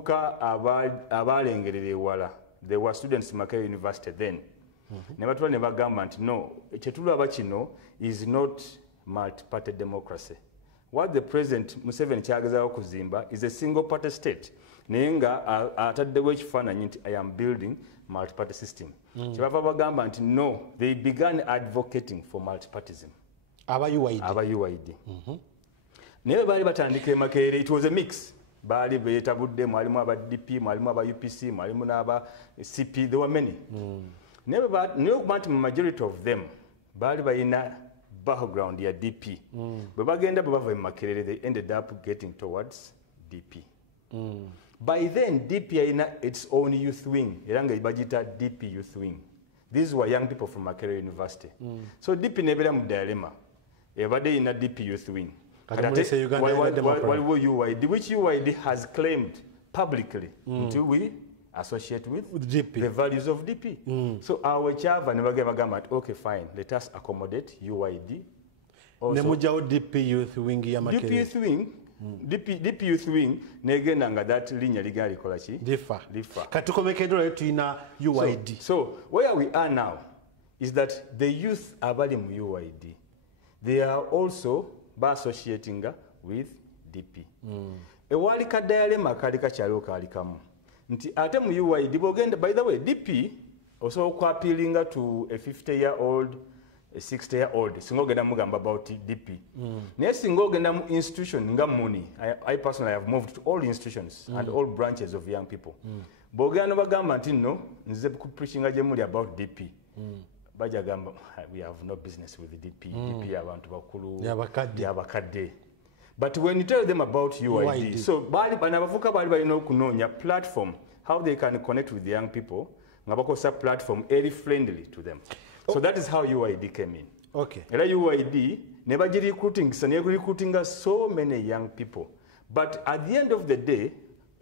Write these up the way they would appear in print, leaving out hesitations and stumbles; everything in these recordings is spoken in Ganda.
abavubuka abalengerera ewala, they were students in Makerere University then. Ne batwala ne bagamba nti no, kyetulaba kino is not multi-party democracy. What the President Museveni kyagezaawo kuzimba is a single party state. Naye nga ataddewo ekifaananyi nti I am building multi-party system. Kyebava bagamba nti no, they began advocating for multipartism. Aba UID. Naye baali batandika e Makerere, it was a mix. Baali beetabudde, mwalimu aba DP, mwalimu aba UPC, mwalimu n'aba CP, there were many. Naye okuba nti majority of them baali balina background ya DP. Bwe bagenda bwe bava e Makerere, they ended up getting towards DP. By then, DP had its own youth wing. Eranga ibajita DP youth wing. These were young people from Makerere University. So DP nebera mu dilemma. Ebade ina DP youth wing. Waliwo UID, which UID has claimed publicly until we associate with DP. The values of DP. So our chava never gave a gamut. Okay, fine. Let us accommodate UID. Nemujao DP youth wing ya Makerere. DP youth wing. DP youth wing negenda nga that linya ligali kola ki differ katukomekedwa letu ina UID. So where we are now is that the youth abali mu UID, they are also associating with DP. Ewali kadayalema kali kakyalo kali kamu nti ate mu UID bogenda, by the way, DP also appealing to a 50-year-old, a 60-year-old, singo genda mugamba about DP. Naye singo genda mu institution nga muni. I personally have moved to all institutions and all branches of young people. Bogenda bagamba nti no, nze ku preaching gye muli about DP. Baja gamba we have no business with the DP. DP abantu bakulu yabakadde. But when you tell them about UID, so bali banabavuka bali balina okunonya platform how they can connect with the young people. Ngabakosa platform very friendly to them. So that is how UID came in. Okay. Era UID never recruiting so many young people. But at the end of the day,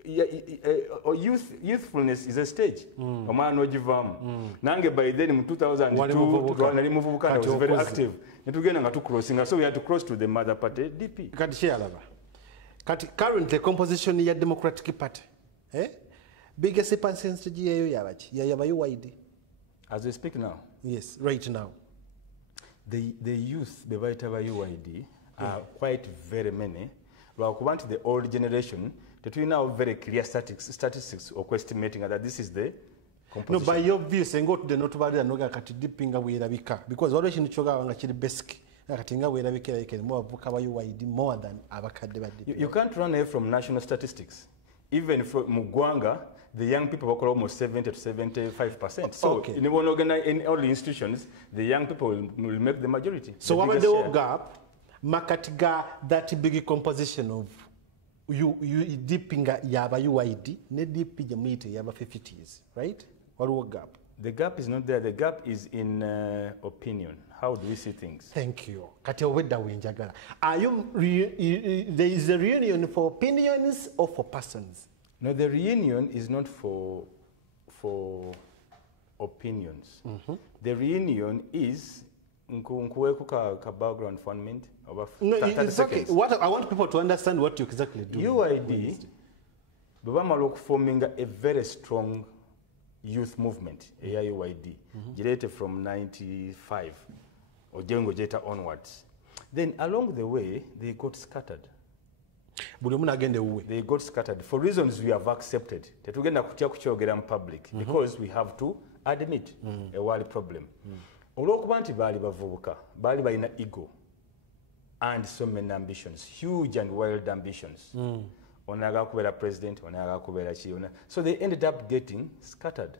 youthfulness is a stage. Omwana ogivamu. Nange by then in 2002 nali muvubuka was very active. Netugenda nga tucrossing, so we had to cross to the mother party DP. Kati kyalaba. Kati currently composition ya Democratic Party. Biggest percentage yayo yabaki yaba UID. As we speak now. Yes, right now. The youth bebaita ba UID are quite very many. Lwakuba the old generation tetulina very clear statistics or estimating that this is the composition. No, by your view, saying go to the notable noga kati dippinga wirabika because always in choga nga chiri basic katinga wirabika like more buka ba UID more than abakadde ba DP. You can't run away from national statistics. Even from Mugwanga, the young people are almost 70 to 75%. So in all the institutions, the young people will make the majority. So what about the gap? Makatiga that big composition of you dippinga yaba UID, ne dipi jamite yaba 50s, right? What gap? The gap is not there. The gap is in opinion. How do we see things? Thank you. Kati owedda wenjagala. Are you there is a reunion for opinions or for persons? No, the reunion is not for opinions. The reunion is ka background fundament. No, it's okay. What I want people to understand what you exactly do. UID, bebamala forming a very strong youth movement, UID, generated from 95 or Jengo Jeta onwards. Then along the way, they got scattered. They got scattered for reasons we have accepted. Tetugenda kutya kukyogera mu public because we have to admit a world problem. Olwokuba nti baali bavubuka, baali balina ego and so many ambitions, huge and wild ambitions. Onaga kubeera president, onaga kubeera ki. So they ended up getting scattered.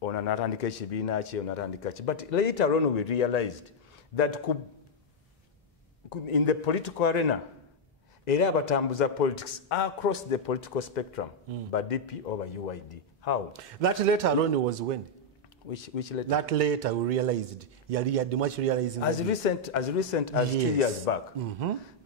Ona natandika ekibiina ki, onatandika ki. But later on we realized that in the political arena, era batambuza politics across the political spectrum, by DP or by UID. How? That later on was when? Which later? That later we realized. You much realizing as recent as 2 years back.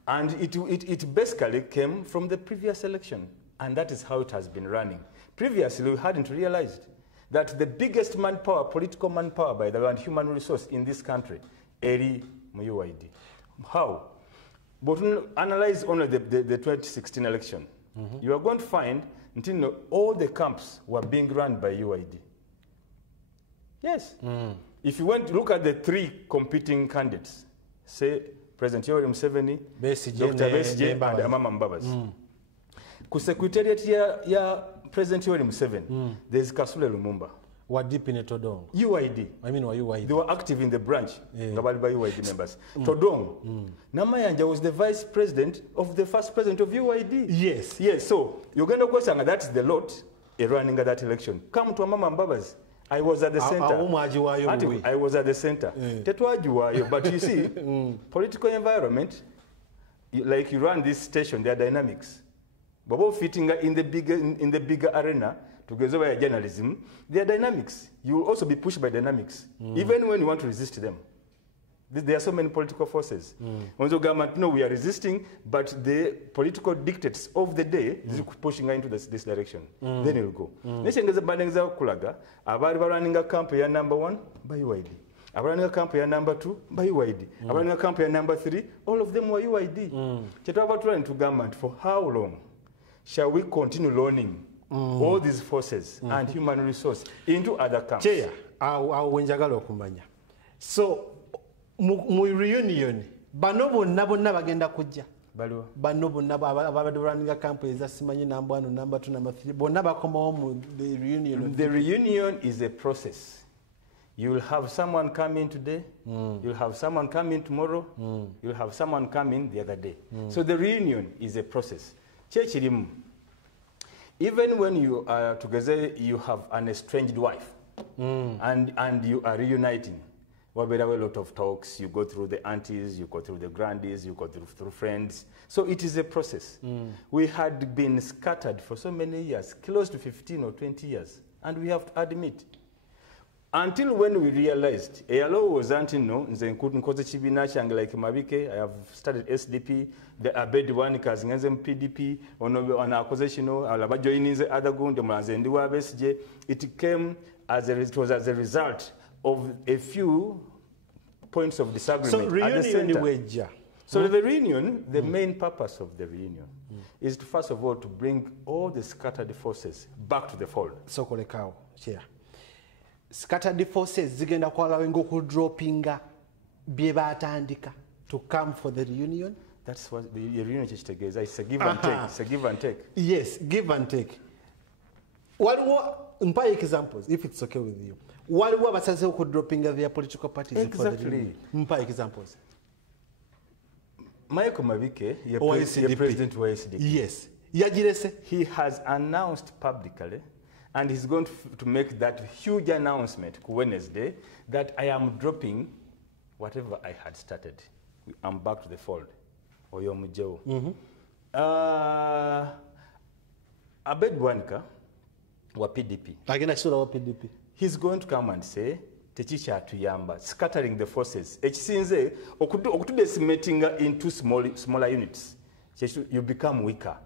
And it basically came from the previous election. And that is how it has been running. Previously, we hadn't realized that the biggest manpower, political manpower by the way, and human resource in this country, eri mu UID. How? But analyze only the 2016 election. you are going to find until all the camps were being run by UID. Yes. If you went to look at the 3 competing candidates, say President Yoweri Museveni, Dr. Besigye, and Amama Mbabazi. Ku secretariat ya President Yoweri Museveni, there's Kasule Lumumba. What deep in Todong? UID. I mean, UID. They were active in the branch, governed by UID members. Todong. Namayanja was the vice president of the first president of UID. Yes. Yes, so you're going to go saying that's the lot running at that election. Come to Amama Mbabazi. I was at the center. I was at the center. But you see, political environment, like you run this station, there are dynamics. But fitting in the bigger arena, together with journalism, there are dynamics. You will also be pushed by dynamics, even when you want to resist them. There are so many political forces. When the government, we are resisting, but the political dictates of the day is pushing into this direction. Then it will go. Neshengeza bandenza kulaga, abari running a camp ya number 1 by UID. Running a camp ya number 2 by UID. Running a camp ya number 3, all of them were UID. Chetwa into government for how long shall we continue loaning all these forces and human resource into other camps? Cheya, wenjagala okumanya. So, mu reunion, bano bonna bagenda kujja. Bano bonna ababadde running camp eza simanyi number 1, number 2, number 3. Bonna bakomawo mu the reunion. The reunion is a process. You will have someone come in today, you'll have someone come in tomorrow, you'll have someone come in the other day. So the reunion is a process. Even when you are together, you have an estranged wife, and you are reuniting. Well, there are a lot of talks. You go through the aunties, you go through the grandies, you go through friends. So it is a process. We had been scattered for so many years, close to 15 or 20 years, and we have to admit. Until when we realized, like Mabike, I have studied SDP, the Abed one Kazingasm PDP, it came as a result of a few points of disagreement. So at the center. So the reunion, the main purpose of the reunion is to, first of all, to bring all the scattered forces back to the fold. So kolekao, chair. Scattered forces zigenda kwalawe ngokudropinga bye batandika to come for the reunion. That's what the reunion is. It's a give and take. It's a give and take. Yes, give and take. What examples, if it's okay with you? What were dropping their political parties? Exactly. Examples. Michael Mabike, your president of SDP. Yes. He has announced publicly, and he's going to make that huge announcement Wednesday that I am dropping whatever I had started. I'm back to the fold. Oyomujeo. Abed Bwanika wa PDP. Again, I saw PDP. He's going to come and say, Techicha Tuyamba, scattering the forces. Echisinze, okutu decimating into smaller units. You become weaker.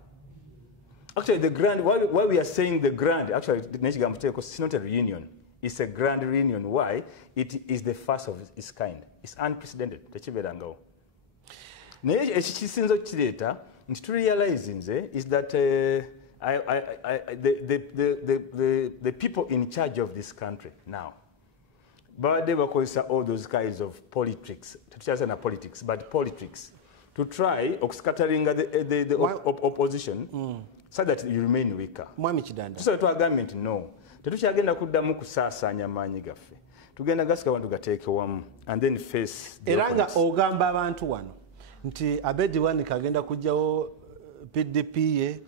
Actually, the grand, why we are saying the grand, actually, it's not a reunion. It's a grand reunion. Why? It is the first of its kind. It's unprecedented. To realize is that the people in charge of this country now, but they were all those kinds of politics, but politics, to try scattering the opposition so that you remain weaker. So to our government, no. Tetukyagenda kuddamu kusaasanya maanyi gaffe. Tugenda gasika abantu gateeke wamu and then face the eranga ogamba abantu wano nti Abedi Wanika agenda kujjawo PDP ye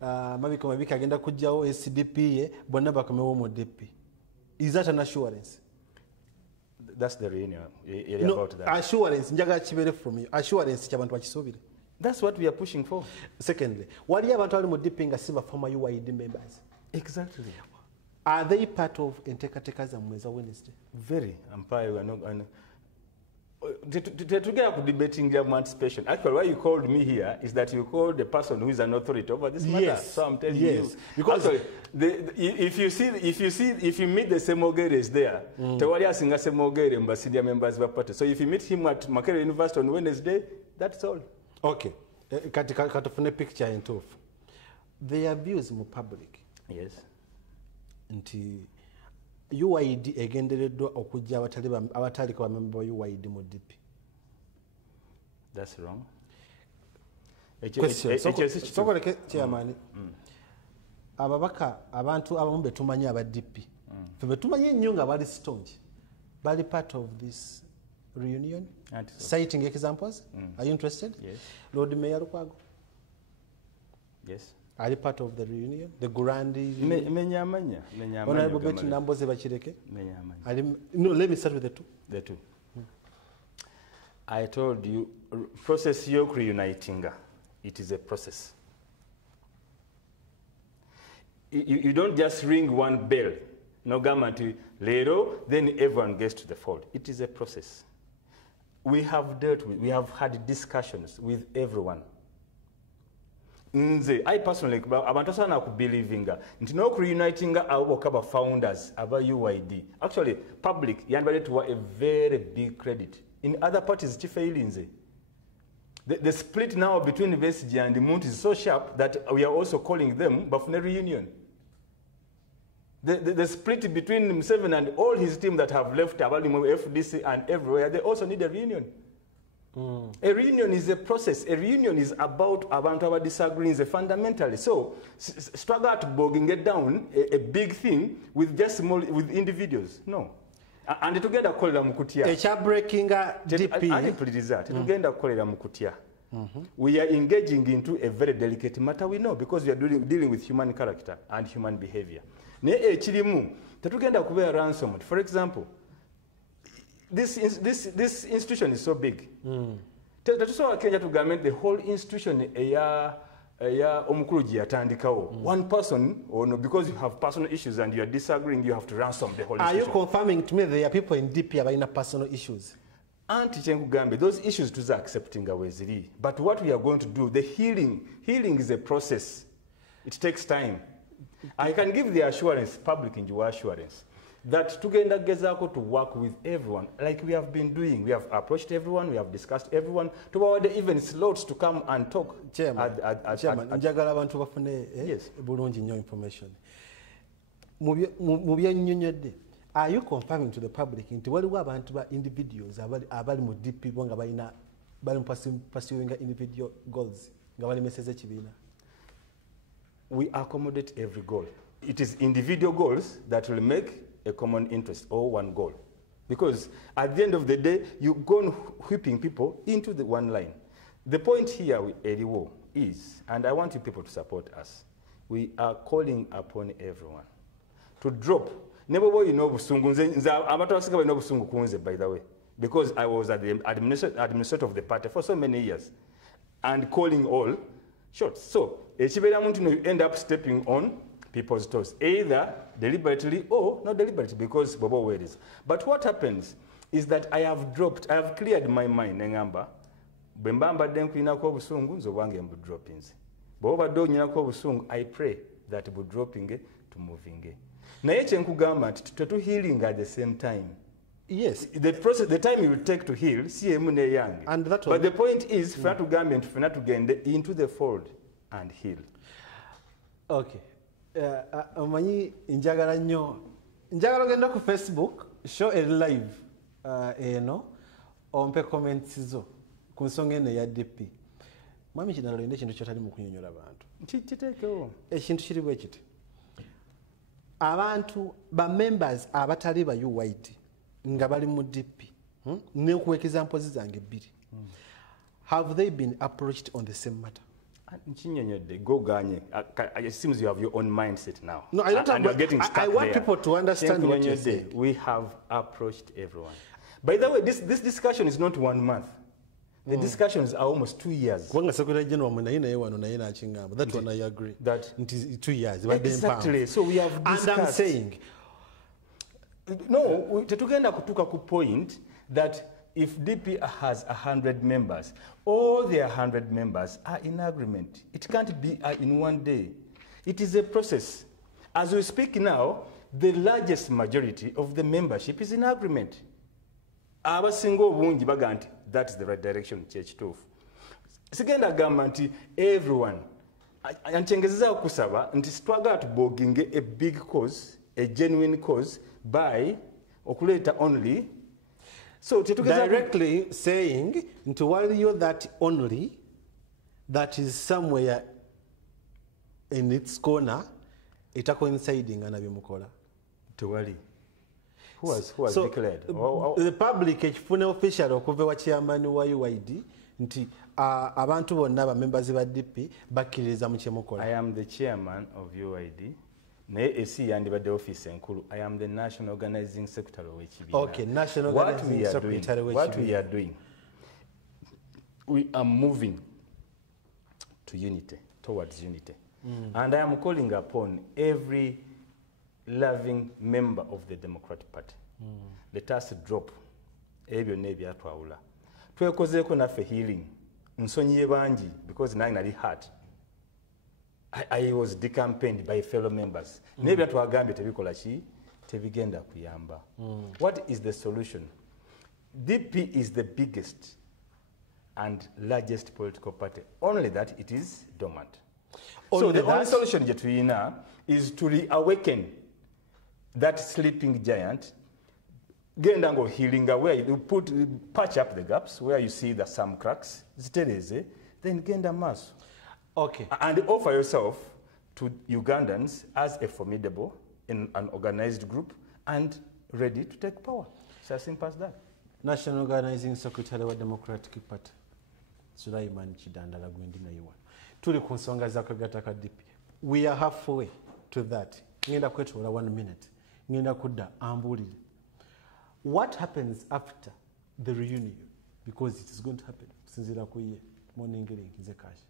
Mabika agenda kujjawo SDP ye bonna bakomewo mu DP. Is that an assurance? That's the reunion. No, about that. Assurance njagala kibere from you. Assurance ky'abantu bakisuubire. That's what we are pushing for. Secondly, wali abantu ali mu DP nga si former UID members. Exactly. Are they part of enteekateeka zammwe eza Wednesday? Very. Together with debating emancipation. Actually, why you called me here is that you called the person who is an authority over this matter. Yes. So I'm telling you. Because actually, if you meet the Semogeres there, Tewali asinga Semogere Mbasidia members of the party. So if you meet him at Makerere University on Wednesday, that's all. Okay. Katufune picture into. their views mu public Yes. nti UID egendereddwa okujja abatali kwa member wa UID mu DP. That's wrong. Sokoleke chairman. Ababaka abantu abamu betumanyi aba DP. Fe betumanyi ennyo nga bali stonji. Bali part of this reunion. Citing examples. Are you interested? Yes. Lord Mayor Lukwago. Yes. Are you part of the reunion? The grand Menyamanya. Honorable Betty Namboze Bachireke? Menyamanya. No, let me start with the two. The two. I told you, process yok reuniting. It is a process. You don't just ring one bell, no government later, then everyone gets to the fold. It is a process. We have had discussions with everyone. I personally, abantu asana kubelievinga nti no reunitinga abo kaba founders aba UID. Actually, public yanbale to a very big credit. In other parties, chife the split now between Vesigi and the Mount is so sharp that we are also calling them Bafune reunion. The split between himself and all his team that have left Abalimu, FDC and everywhere, they also need a reunion. A reunion is a process. A reunion is about our disagreements fundamentally. So, struggle to bogging it down a big thing with just small with individuals. No. And together call them mukutia. Breaking mukutia. We are engaging into a very delicate matter. We know because we are dealing with human character and human behavior. Ne echirimu tetugenda kubeera ransomed. For example, this institution is so big. Tetusobola kenya tugambe the whole institution eya omukuluji yatandikawo. One person, or no, because you have personal issues and you are disagreeing, you have to ransom the whole institution. Are you confirming to me there are people in DP have personal issues? Anti Chenkugambe, those issues to accepting aweziri. But what we are going to do, the healing is a process. It takes time. I can give the assurance, public in your assurance, that tugenda gezako to work with everyone like we have been doing. We have approached everyone, we have discussed everyone, to our even slots to come and talk. Chairman, njagala abantu bafune bulungi nnyo information. Mu byennyonnyodde, are you confirming to the public nti waliwo abantu ba individuals abali mu DP nga bali pursuing individual goals nga bali meseze ekibiina? We accommodate every goal. It is individual goals that will make a common interest or one goal. Because at the end of the day, you go on whipping people into the one line. The point here with Ediwo is, and I want you people to support us, we are calling upon everyone to drop. Never you know Busungu, by the way, because I was at the administrator of the party for so many years and calling all shots. So, you end up stepping on people's toes, either deliberately or not deliberately, because Bobo worries. But what happens is that I have cleared my mind, Nengamba. Bembamba denkwina ko busungu nzobange mbu droppings. Boba do nyina ko busungu, I pray that bu dropping to moving. Na yeche nkugamba to healing at the same time. Yes, the process, the time you will take to heal, and that but the point is, for to gambe and to get into the fold and heal. Okay. Omanyi njagala genda ku Facebook show a live ompe comments zo ku nsonga eno ya DP. Mwami kinalo ende kintu kyotali mu kunyonyola abantu. Kitekewo. Ekintu kiri bwe kiti. Abantu ba members abatali ba UID nga bali mu DP. Ne ku example zange bbiri. Have they been approached on the same matter? It seems you have your own mindset now. No, I don't have. You're getting stuck I want there. people to understand what you're saying. We have approached everyone. By the way, this discussion is not 1 month. The discussions are almost 2 years. That one I agree. That it is 2 years. Exactly. So we have discussed. And I'm saying, no, tetugenda kutuka ku point that if DP has 100 members, all their 100 members are in agreement. It can't be in one day. It is a process. As we speak now, the largest majority of the membership is in agreement. Abasingo bungi baganti, that's the right direction, church 2. Sigenda government, everyone, anchengezeza kusaba nti sitwagala tuboginge a big cause, a genuine cause by okuleta only. So directly saying nti waliyo that only that is somewhere in its corner ita coinciding na byemukola tewali. Who has declared? The public ekifune official okuva wa chairman wa UID nti abantu bonna ba members ba DP bakkiriza mu kyemukola. I am the chairman of UID. Naye esi yandibadde office enkulu. I am the national organizing secretary w'ekibiina. Okay, national organizing secretary w'ekibiina. What we are doing, we are moving to unity, towards unity. And I am calling upon every loving member of the Democratic Party. Let us drop ebyo n'ebyatwawula. Twekozeeko naffe healing. Nsonyiye bangi because nange nali hurt. I was decampaigned by fellow members. N'ebyo twagambye tebikola ki tebigenda kuyamba. What is the solution? DP is the biggest and largest political party. Only that it is dormant. So the only solution je tuyina is to reawaken that sleeping giant. Genda ngo healing where you patch up the gaps where you see that some cracks. Zitereze, then genda maso. Okay. And offer yourself to Ugandans as a formidable in an organized group and ready to take power. It's as simple as that. National Organizing Secretary wa Democratic Party Sulaiman Chidandala Gwendi Naiwa. Tuli ku nsonga za kagata ka DP. We are halfway to that. Ngenda kwetula 1 minute. Ngenda kudda ambulire. What happens after the reunion? Because it is going to happen. Sinzira kuye monengere nkize kashi.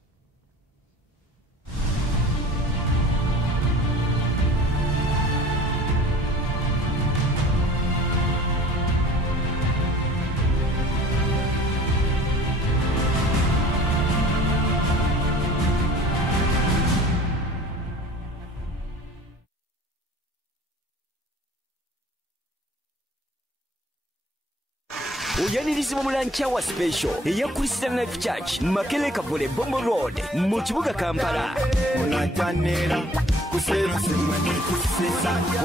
Oyanirizibwa mulancha wa special eya Christian Life Church Makele Kavule Bombo Road mu kibuga Kampala.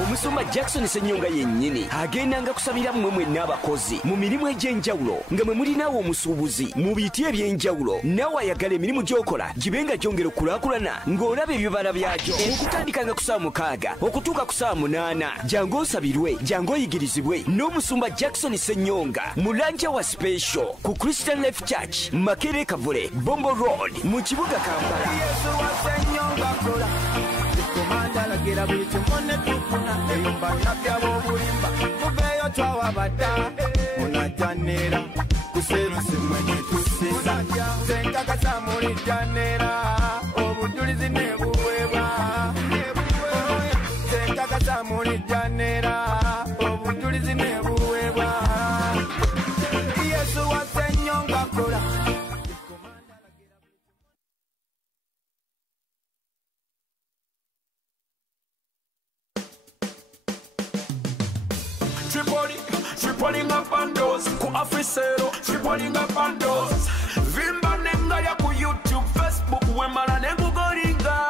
Omusumba Jackson Senyonga yennyini agendanga kusabira mmwe n'abakozi mu mirimu egy'enjawulo nga mwe mulinawo omusuubuzi mu biti eby'enjawulo nawe ayagala emirimu gy'okola gibenga gyongera okulaakulana ng'olaba ebibala byagyo okutandikanga ku saa 6 okutuuka ku saa 8 jangu osabirwe jangu oyigirizibwe n'omusumba Jackson Senyonga mulanja wa special ku Christian Life Church Makere Kavule Bombo Road mu kibuga Kampala. Mandala gira bitu mone tukuna eyumba nabyabo bulimba mubeyo twawabada munajanera kusero simanye tusisa zenga kasamuli janera obutulizi nebuweba zenga kasamuli janera obutulizi nebuweba Yesu wasenyonga kola. Tripoling up bandos, ku afisero, tripoling up bandos. Vimba nenga ya ku YouTube, Facebook, wemala nengu goringa.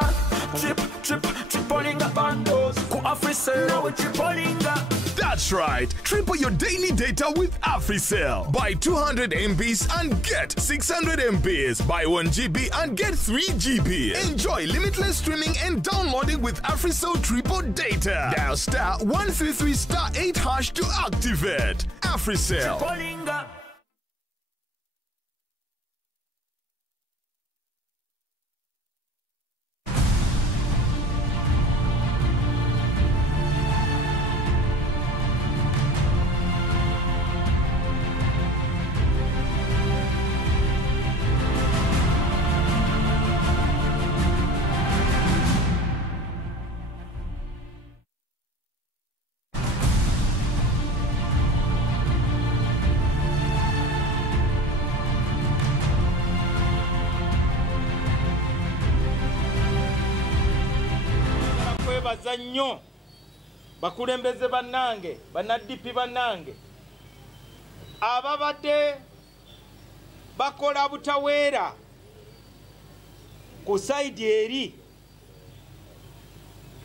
Tripoling up bandos, ku afisero, tripoling up. That's right. Triple your daily data with AfriCell. Buy 200 MBs and get 600 MBs. Buy 1 GB and get 3 GB. Enjoy limitless streaming and downloading with AfriCell Triple Data. Dial *133*8# to activate. AfriCell. Nnyo bakulembeze bannange bannaddipi bannange ababadde bakola butaweera ku saidi eri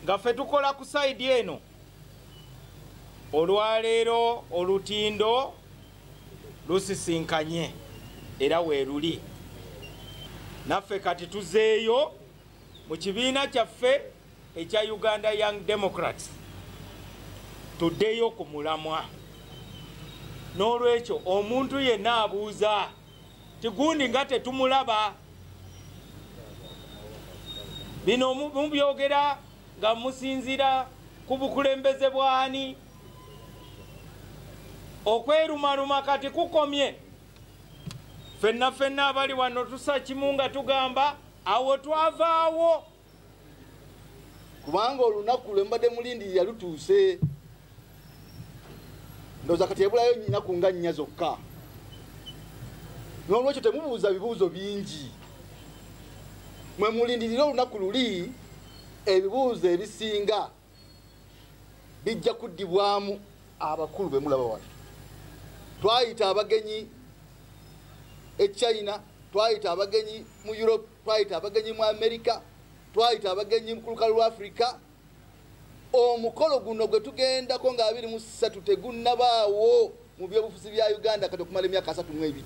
nga ffe tukola ku sayidi eno olwaleero olutindo lusisinkanye era weeruli naffe kati tuzeeyo mu kibiina kyaffe ekya Uganda Young Democrats tuddeyo ku mulamwa n'olwekyo omuntu yenna abuuza tigundi nga tetumulaba bino mubyogera nga musinzira ku bukulembeze bwani okwerumaluma kati kukomye ffenna abali wano tusa kimu nga tugamba awo twavaawo kubanga olunaku lwe mbadde mulindirira lutuuse ndowooza kati ebulayo nnaku nga nnya zokka n'olwekyo temubuuza bibuuzo bingi mwe mulindirira olunaku luli ebibuuzo ebisinga bijja kuddibwamu abakulu be mulaba wano twayita abagenyi e China twayita abagenyi mu Europe twayita abagenyi mu America twayita abagenyi mu lukalu lwa Africa omukolo guno gwe tugendako nga 23 tegunnabaawo mu byobufuzi bya Uganda kati okumala emyaka 32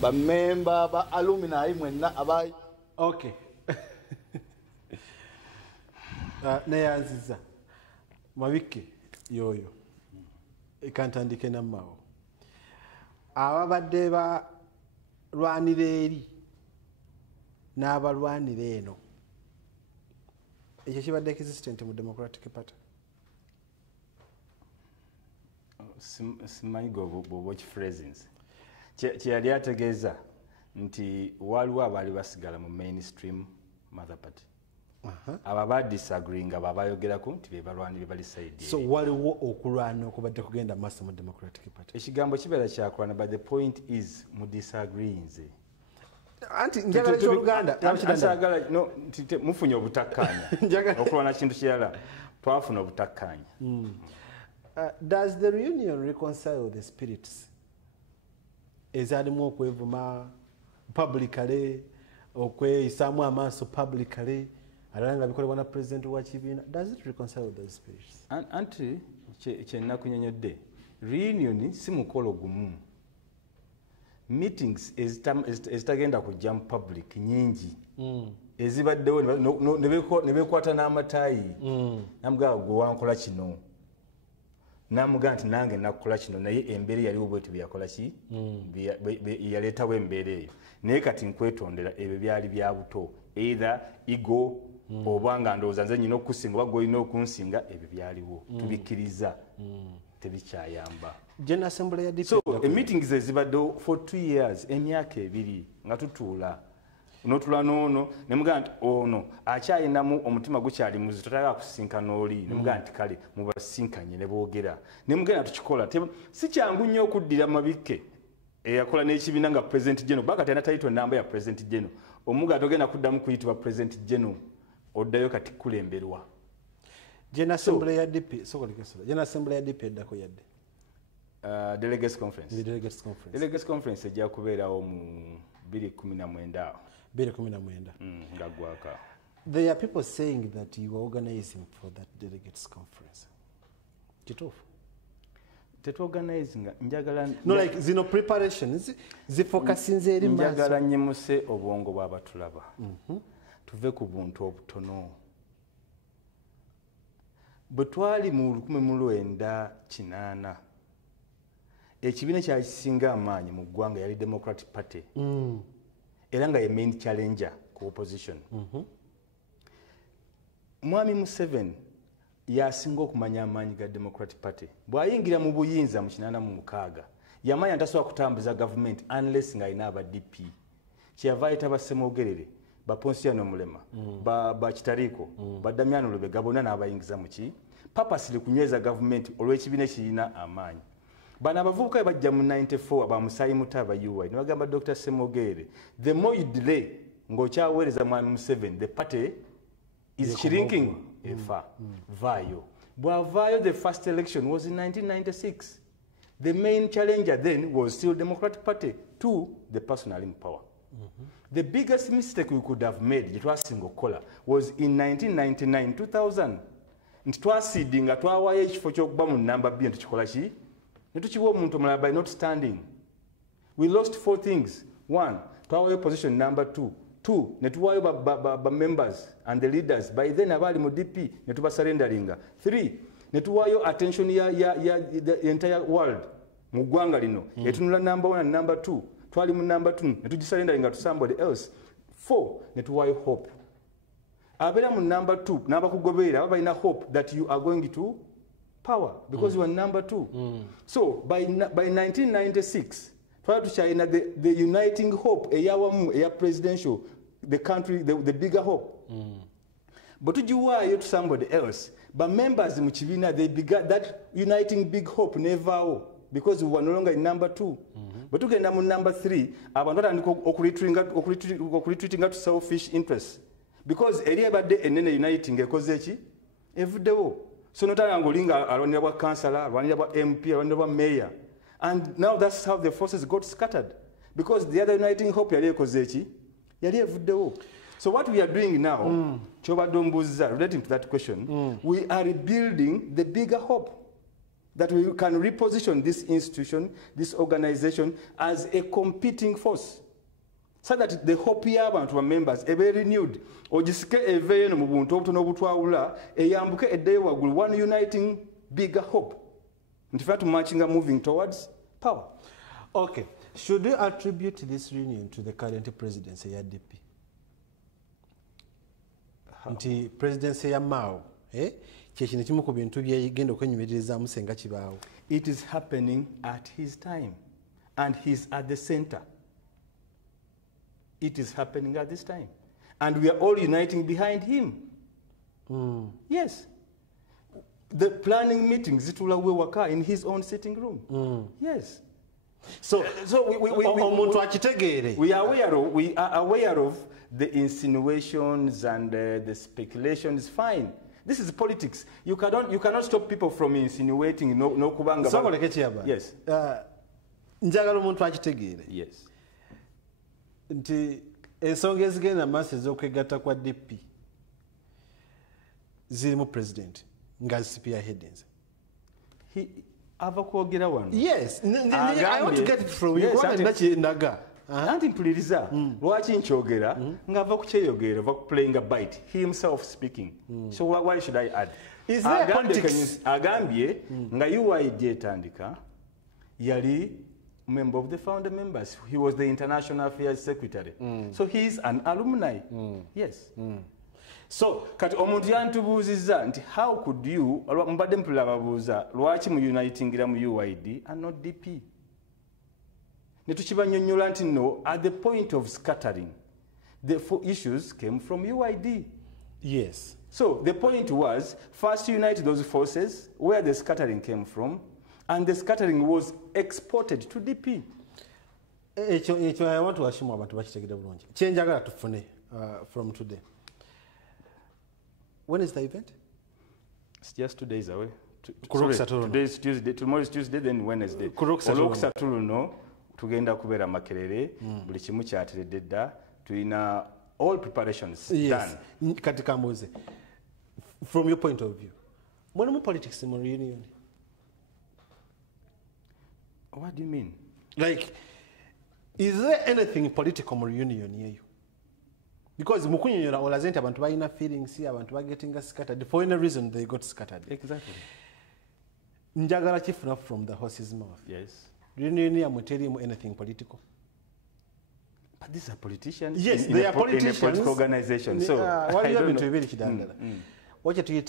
bamemba ba alumni mwenna abayi okay neyanziza mabike yoyo ekantandike nammawo ababadde balwanira eri n'abalwanira eno ekyo kibadde existent mu Democratic Party simanyi bwoba okifrasinze kyeyali ategeeza nti waliwo abaali basigala mu mainstream mother party aba badisagree nga babayogerako nti bebalwanire bali side so waliwo okulwana okubadde kugenda maaso mu Democratic Party ekigambo kibeera kyakulwana but the point is mu disagree nze anti njagala kyoluganda no mufunye obutakkaanya okulwana kintu kirala twafuna obutakkaanya does the reunion reconcile the spirits ezalimu okwevuma publicly okweyisaamu amaaso publicly alala nga bikolebwa na president wa kibiina does it reconcile those spirits anti kyenakunyonyodde reunion si mukolo gumu meetings ezitagenda kujja mu public nyingi ezibaddewo ne bekwata n'amataayi namugamba gwe wankola kino namugamba nti nange nakukola kino naye embeera yaliwo bwetu byeyakola ki yaleetawo embeera eyo naye kati nkwetondera ebyo byali bya buto either ego oba nga ndowooza nze nyina okukusinga oba golina okunsinga ebyo byaliwo tubikkiriza tebikyayamba General Assembly ya DP so meetings ezibaddewo for 2 years emyaka 2 nga tutuula notula noono nemugamba nti ono akyalinamu omutima gukyali muzi totagala kusinkana oli nemugamba nti kale mubasinkanye ne boogera nemugenda tukikola si kyangu nnyo okuddira mabike eyakola n'ekibiina nga president general bakati ana title namba ya president general omuga togenda kuddamu kuyitibwa president general oddayo kati kulemberwa General Assembly ya DP General Assembly ya DP eddako yadde delegates conference delegates conference ejja kubeerawo mu 2019 nga gwaka. There are people saying that you are organizing for that delegates conference. Kituufu? Organizing njagala no like zino preparations zifocusinze eri maaso njagala nyimuse obwongo bw'abatulaba tuve ku buntu obutono bwe twali mu 1998 ekibiina kyakisinga amaanyi mu ggwanga yali Democratic Party era nga ye main challenger ku opposition Mwami Museveni yasinga okumanya amaanyi ga Democratic Party bw'ayingira mu buyinza mu 86 yamanya ntasobola kutambuza government unless nga alina aba DP kyeyava ayita Basemogerere Baponsiano Mulema ba Kitariko ba Damiano Lubega bonna n'abayingiza mu ki purposely kunyweza government olw'ekibiina kirina amaanyi bana abavubuka bajja mu 94 abamusayi mutaba UI ne bagamba Dr. Semogerere the more you delay ng'okyaweereza Mwami Museveni the party is shrinking vayo bwavayo the first election was in 1996 the main challenger then was still Democratic Party to the personal in power The biggest mistake we could have made, it was single collar, was in 1999, 2000. Nti twasidinga twawayo ekifo ky'okuba mu namba B netukikola ki? Netukiwa omuntu omulala by not standing. We lost 4 things. 1, twawayo position number 2. 2, netuwayo ba members and the leaders by then abali mu DP netuba surrenderinga. 3, netuwayo attention ya the entire world mu ggwanga lino. Etunula number 1 and number 2. Twali mu number 2 netugisurrenderinga to somebody else. 4, netuwayo hope. Abera mu number 2 namba kugoberera baba ina hope that you are going to power because you are number 2. So by 1996 prior to China the uniting hope eya presidential the country the bigger hope. But tujiwayo to somebody else but members mu kibina they began that uniting big hope never because we were no longer in number 2. But tugenda mu number 3 abantu batandika okuretreatinga to selfish interests. Because area badde enene uniting ekoze eki evuddewo so notanga ngolinga alwanira bwa councillor alwanira bwa MP alwanira bwa mayor and now that's how the forces got scattered because the other uniting hope yali ekoze eki yali evuddewo. So what we are doing now kyobadde ombuuziza relating to that question we are rebuilding the bigger hope that we can reposition this institution this organization as a competing force so that the hope y'abantu ba members ebe renewed ogisike eveyo no mu buntu obutono obutwawula eyambuke eddeyo waggulu one uniting bigger hope nti ffe tumatchinga moving towards power. Okay, should we attribute this reunion to the current presidency ya DP? Nti presidency ya Mao kyekino kimu ku bintu byegenda okwenyumiririzaamu senga kibaawo. It is happening at his time and he's at the center. It is happening at this time. And we are all uniting behind him. Yes. The planning meetings, it will work in his own sitting room. Yes. So we are aware of the insinuations and the speculations. Fine. This is politics. You cannot stop people from insinuating no kubanga. Yes. Njagala omuntu akitegeere. Yes. Nti ensonga ezigenda maaso ez'okwegatta kwa DP zirimu president nga spearheadings. Ava kwogera wano. Yes, I want to get it from you. Ndaga. Anti mpuliriza lwaki nkyogera ng'ava ku kyeyogera ava ku playing a bite he himself speaking. So why should I add? Is there politics? Agambye nga UID etandika yali member of the founder members. He was the International Affairs Secretary. So he is an alumni. Yes. So kati omuntu yantubuuzizza nti how could you mbadde mpulira babuuza lwaki mu unitingira mu UID and not DP. Ne tukibannyonnyola nti no at the point of scattering the 4 issues came from UID. Yes. So the point was first unite those forces where the scattering came from. And the scattering was exported to DP. Ekyo I want to assume abantu bakitegedde bulungi. Kyenjagala tufune from today. When is the event? It's just 2 days away. Today is Tuesday. Tomorrow is Tuesday, then Wednesday. Olwokusatulu no tugenda kubeera Makerere. Buli kimu kyateredde dda. Tulina all preparations done. Kati kambuuze. From your point of view, mulimu politics mu reunion? What do you mean? Like, is there anything political mu reunion yeyo? Because mukunyonyola olaze nti abantu balina feelings abantu bagetting scattered for any reason they got scattered. Exactly. Njagala kifuna from the horse's mouth. Yes. Reunion ya muterimu anything political? But these are politicians. Yes, they are politicians. In a political organization. So what you have to be kidandala. What you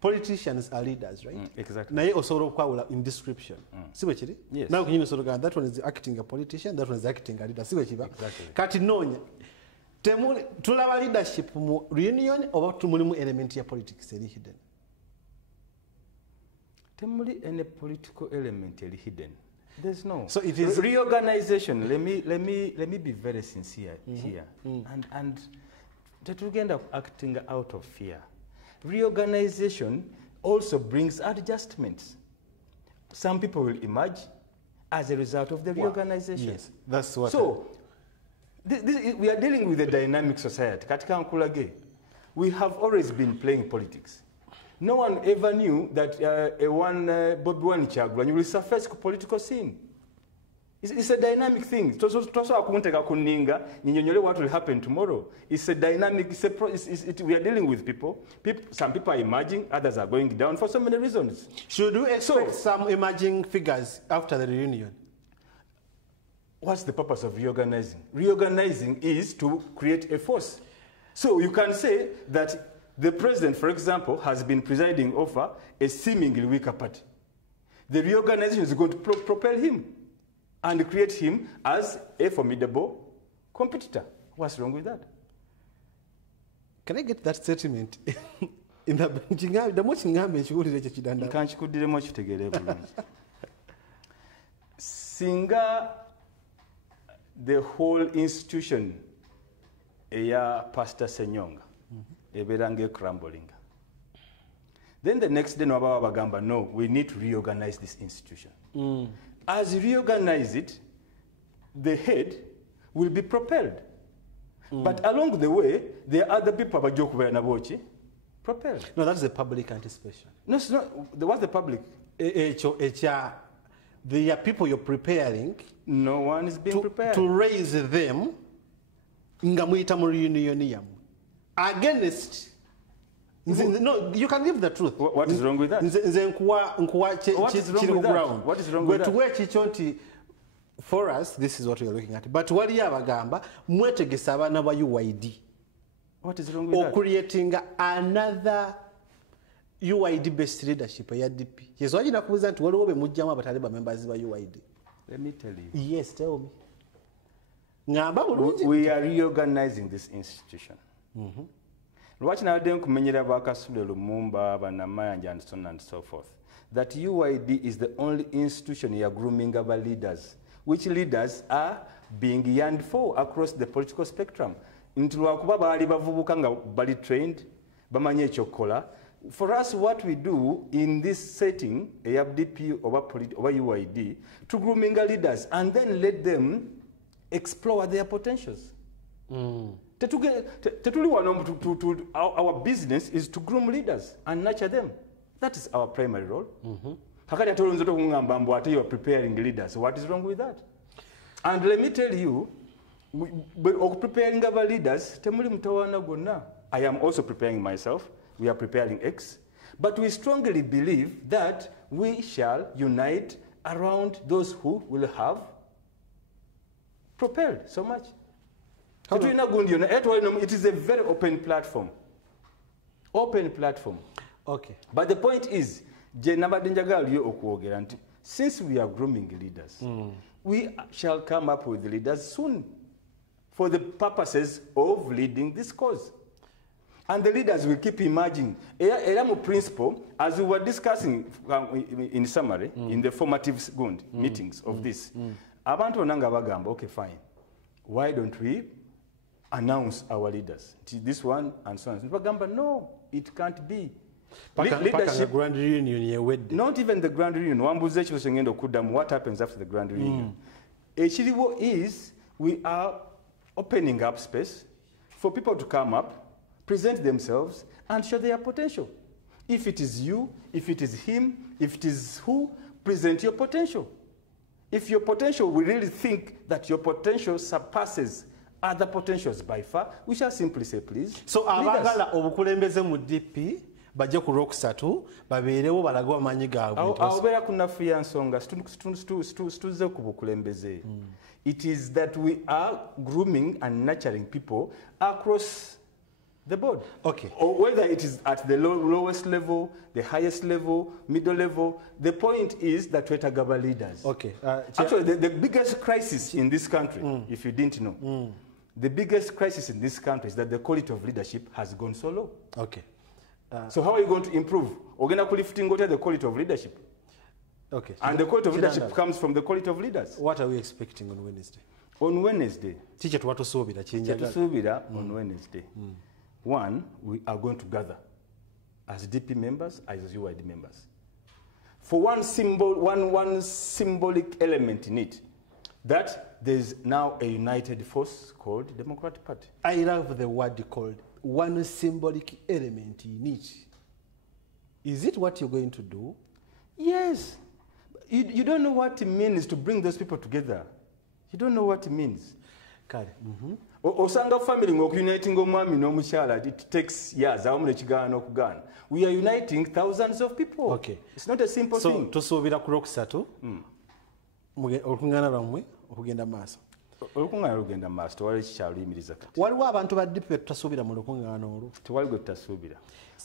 politicians are leaders, right? Exactly. Naye osobola okwawula in description. Si bwe kiri? Yes. Nawe kunyina osobola gamba that one is acting a politician, that one is acting a leader. Si bwe kiba? Exactly. Kati noonya tulaba leadership mu reunion oba tumulimu element ya politics eri hidden? Temuli any political element eri hidden. There's no. So it is reorganization. Let me be very sincere here. And tetugenda acting out of fear. Reorganization also brings adjustments. Some people will emerge as a result of the reorganization. Yes, that's what. So, We are dealing with a dynamic society. Katika Nkulage, we have always been playing politics. No one ever knew that Bobi Wine Kyagulanyi will surface the political scene. It's a dynamic thing. What will happen tomorrow? It's a dynamic. We are dealing with people. Some people are emerging, others are going down for so many reasons. Should we expect some emerging figures after the reunion? What's the purpose of reorganizing? Reorganizing is to create a force. So you can say that the president, for example, has been presiding over a seemingly weaker party. The reorganization is going to propel him and create him as a formidable competitor. What's wrong with that? Can I get that statement? In the most Singa the whole institution eya Pastor Senyonga eberange crumbling. Then the next day Nwabawa bagamba, no, we need to reorganize this institution. As you reorganize it, the head will be propelled. But along the way, there are other people who propelled. No, that's the public anticipation. No, it's not. What's the public? There are people you're preparing. No one is being prepared. To raise them against. No, you can give the truth. What is wrong with that? What is wrong with that? What is wrong with that? For us, this is what we are looking at. But what yabagamba mwetegesa abana ba UID. What is wrong with that? Or creating another UID based leadership ya DP. Yes, why na kubuza nti waliwo be mujjamu abatali ba members ba UID. Let me tell you. Yes, tell me. Ngamba bulungi. We are reorganizing this institution. Lwaki nawadde nkumenyera Bakasule Lumumba, Banamayanja and so on and so forth. That UID is the only institution you are grooming our leaders, which leaders are being yearned for across the political spectrum. Nti lwakuba baali bavubuka nga bali trained, bamanye ekyokukola. For us, what we do in this setting, AFDP or UID, to grooming our leaders and then let them explore their potentials. Our business is to groom leaders and nurture them. That is our primary role. You are preparing leaders. What is wrong with that? And let me tell you, preparing our leaders, I am also preparing myself. We are preparing X. But we strongly believe that we shall unite around those who will have propelled so much. It is a very open platform. Open platform. Okay. But the point is, since we are grooming leaders, we shall come up with leaders soon for the purposes of leading this cause. And the leaders will keep emerging. Eramu principle, as we were discussing in summary, in the formative meetings of this, abantu onanga bagamba, okay, fine. Why don't we announce our leaders? This one and so on. Bagamba, no, it can't be. Leadership, grand reunion, not even the grand reunion. What happens after the grand reunion? Echiriwo is we are opening up space for people to come up, present themselves, and show their potential. If it is you, if it is him, if it is who, present your potential. If your potential, we really think that your potential surpasses other potentials by far, we shall simply say, please. So, abagala obukulembeze mu DP bajja ku Rokusatu babeerewo balage amaanyi gaabwe. Awubeera ku nafuya nsonga situze ku bukulembeze. It is that we are grooming and nurturing people across the board. Okay. Or whether it is at the lowest level, the highest level, middle level, the point is that we're Tagaba leaders. Okay. Actually, the biggest crisis in this country, if you didn't know, the biggest crisis in this country is that the quality of leadership has gone so low. Okay. So how are you going to improve? We're going to lifting the quality of leadership. Okay. And the quality of leadership comes from the quality of leaders. What are we expecting on Wednesday? On Wednesday. On Wednesday. One, we are going to gather as DP members, as UID members. For one symbolic element in it, that there's now a united force called Democratic Party. I love the word called, one symbolic element in it. Is it what you're going to do? Yes. You don't know what it means to bring those people together. You don't know what it means. Kale. Osanga family ng'okuniting omwami n'omukyala, it takes years. We are uniting thousands of people. Okay. It's not a simple thing. So tusuubira ku Lwokusatu olukuŋŋaana lwammwe okugenda maaso. Olukuŋŋaana lugenda maaso tewali kikyaluyimiriza kati. Waliwo abantu ba DP be tutasuubira mu lukuŋŋaana olwo. Tewali gwe tutasuubira.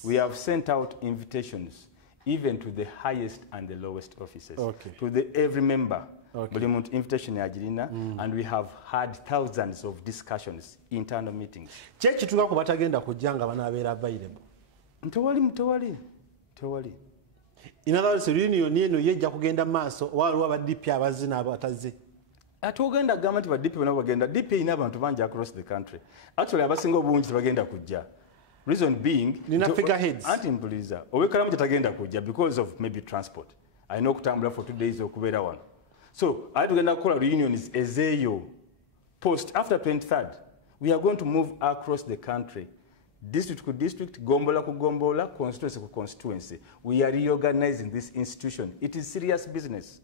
We have sent out invitations even to the highest and the lowest offices. Okay. To every member. Okay. Buli muntu invitation yagirina, and we have had thousands of discussions, internal meetings. Kye kituuka ku batagenda kujja nga banaabeera available. Tewali. In other words, reunion eno yejja kugenda maaso waliwo aba DP abazze n'abatazze. Atugenda gamba nti ba DP bonna bagenda. DP ina abantu bangi across the country. Actually abasinga obungi tebagenda kujja. Reason being, nina figureheads. Anti-mpuliza. Owekalamu tetagenda kujja because of maybe transport. Alina okutambula for 2 days okubeera wano. So, I tugenda kukola reunions ezeeyo. Post after 23rd, we are going to move across the country. District to district, gombola ku gombola, constituency to constituency. We are reorganizing this institution. It is serious business.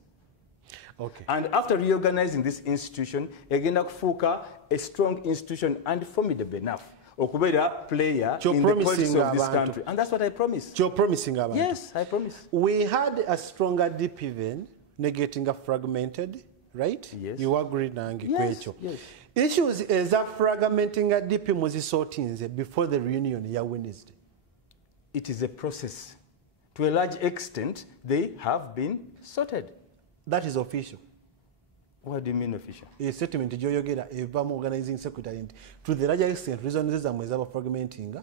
Okay. And after reorganizing this institution, egenda kufuuka a strong institution and formidable enough. Okubeera player in the politics of this country. And that's what I promise. You're promising abantu. Yes, I promise. We had a stronger DP then, negating a fragmented, right? Yes. You agree nange kwekyo. Yes. Issues is a fragmenting a DP muzisortinze before the reunion ya Wednesday. It is a process. To a large extent, they have been sorted. That is official. What do you mean official? A statement joyogera evamu organizing secretary to the large extent reasons zamwe zaba fragmenting.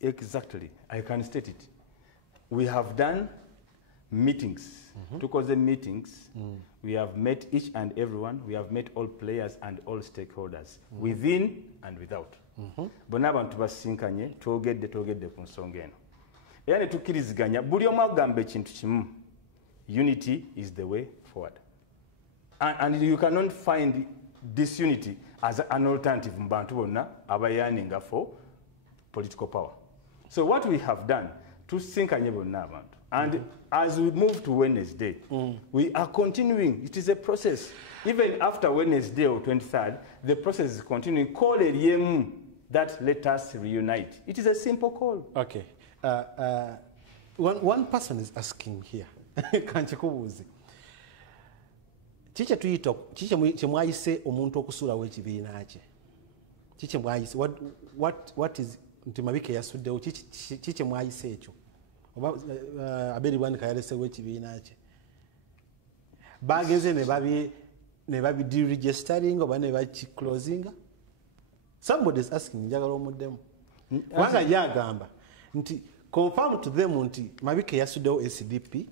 Exactly. I can state it. We have done meetings. Because the meetings, we have met each and everyone. We have met all players and all stakeholders, within and without. Bonna abantu basinkanye twogedde ku nsonga eno. Era ne tukkiriziganya buli omu agamba ekintu kimu. Unity is the way forward. And you cannot find disunity as an alternative mu bantu bonna abayaninga for political power. So what we have done, tusinkanye bonna abantu. And as we move to Wednesday, we are continuing. It is a process. Even after Wednesday or 23rd, the process is continuing. Call a yemu that let us reunite. It is a simple call. Okay. One person is asking here. Kanchikubuzi. Chiche tuyita chiche mwayise omuntu okusulawo ekibiina kye. Chiche mwayise what is ntimabike yasuddewo chiche mwayise ekyo. Aberi bwandika yalesewo ekibiina kye. Bagenze ne babi deregistering oba ne closing. Somebody is asking njagala omuddemu. Wanga yagamba nti confirm to them nti mabike yasuddewo SDP.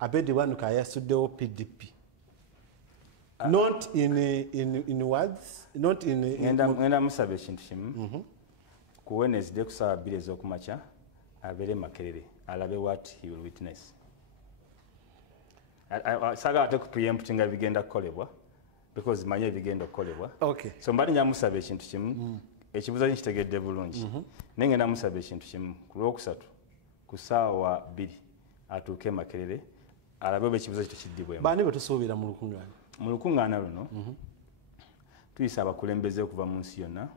Abedi bwandika yasuddewo PDP. Not in words, not in ngenda musabe ekintu kimu. Ku Wednesday ku ssaawa 2 ez'okumakya abere Makerere alabe what he will witness. Saga ate ku preemptinga bigenda kukolebwa because manye bigenda okukolebwa. Okay. So mbali nyamusabe ekintu kimu. Ekibuuzo nkitegedde bulungi. Nengenda musabe ekintu kimu ku Lwokusatu ku ssaawa 2 atuuke Makerere alabe oba ekibuuzo kito kiddibwemu. Bani betusuubira mu lukungaana? Mu lukungaana luno tuyise abakulembeze okuva mu nsi yonna.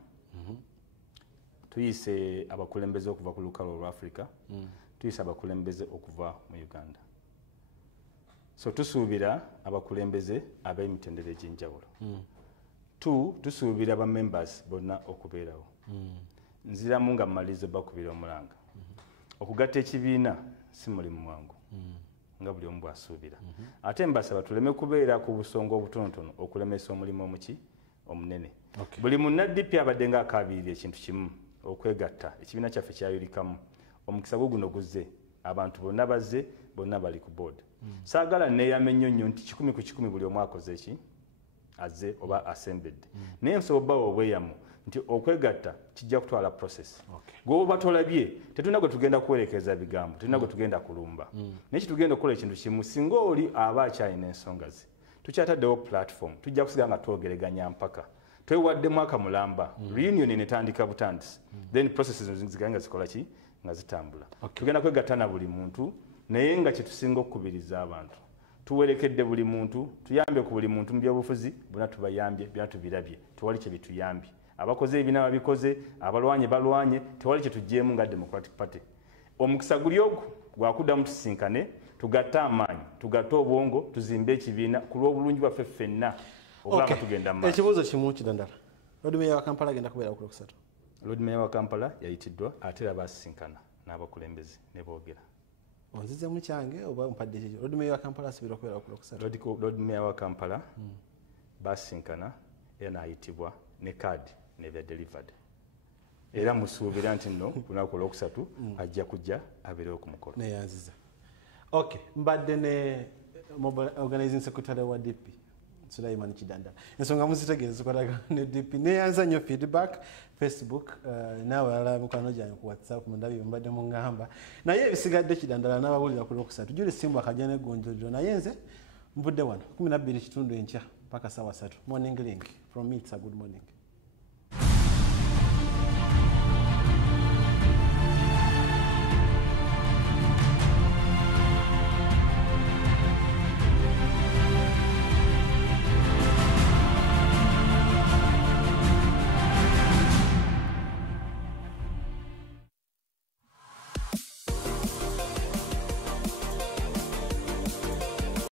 Tuyise abakulembeze okuva ku lukalu olwa Africa. Tuyise abakulembeze okuva mu Uganda. So tusuubira abakulembeze ab'emitendera egy'enjawulo. Tusuubira members bonna okubeerawo. Nziramu nga mmaliriza bakubira omulanga. Okugatta ekibiina si mulimu mwangu. Nga buli omu bw'asuubira. Ate mbasaba tuleme kubeera ku busonga obutonotono okulemesa omulimu omunene. Buli munnaddipi abadde nga akaabirira ekintu kimu okwegatta ekibiina kyaffe kyayulikamu. Omukisa guno guzze abantu bonna bazze bonna bali ku board. Saagala neeyama ennyo nti 100 ku 100 buli omu akoze ki azze oba asembedde. Naye nsobola obweyamu nti okwegatta kijja kutwala process. Gwoba tolabye tetulina gwe tugenda kuwerekeza bigambo, tulina gwe tugenda kulumba. Naye kitugenda okukola ekintu kimu singa oli aba akyalina ensonga ze tukyataddewo platform tujja kusigala nga twogeraganya mpaka twewadde mwaka mulamba reunion netandika butandisi then processes zigenda zikola ki nga zitambula tugenda kwegatta na buli muntu naye nga kyetusinga okukubiriza abantu tuwerekedde buli muntu tuyambye ku buli muntu mu byobufuzi bonna tubayambye byonna tubirabye tewali kye bituyambye abakoze ebina babikoze abalwanye balwanye tewali kye tuggyemu nga Democratic Party omukisa guli ogwo gwakuddamu tusinkane tugatte amaanyi tugatte obwongo tuzimbe ekibiina ku lw'obulungi bwaffe ffenna okulaba tugenda mu maaso. Ekibuuzo kimu kidandala Lord Mayor wa Kampala agenda kubeera ku Lwokusatu. Lord Mayor wa Kampala yayitiddwa ate era baasinkana n'abakulembeze ne boogera. Onzize mu kyange oba mpadde ekyo Lord Mayor wa Kampala asibira okubeera ku Lwokusatu. Lord Mayor wa Kampala baasinkana era n'ayitibwa ne kaadi ne bya delivered. Era musuubira nti nno ku lunaku Olwokusatu ajja kujja abeerewo ku mukolo. Neyanziza. Okay, mbadde ne organizing secretary wa DP Sulaiman Kidanda. Ensonga muzitegeeza zikwataga ne DP neyanza nnyo feedback Facebook nawe ala mukano gyange ku WhatsApp mundabi mbadde mu ngamba naye ebisigadde Kidandala n'abawulira ku Lwokusatu Juli Simba akajja ne gonjojo naye nze mvudde wano 12 kitundu enkya mpaka sawa 3 morning link from me it's a good morning.